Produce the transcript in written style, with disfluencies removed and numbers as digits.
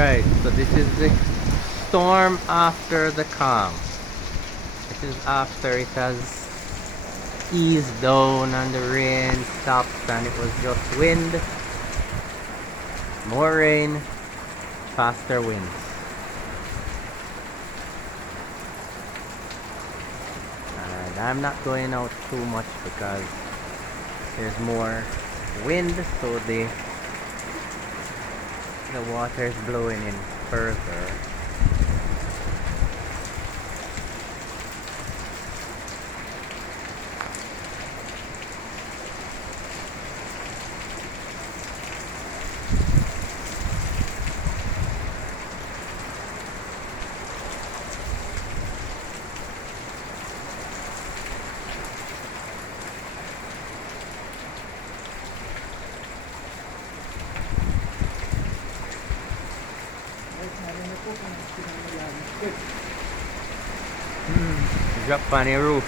Alright, so this is the storm after the calm. This is after it has eased down and the rain stopped and it was just wind, more rain, faster winds. And I'm not going out too much because there's more wind, so the water is blowing in further. Drop on the roof.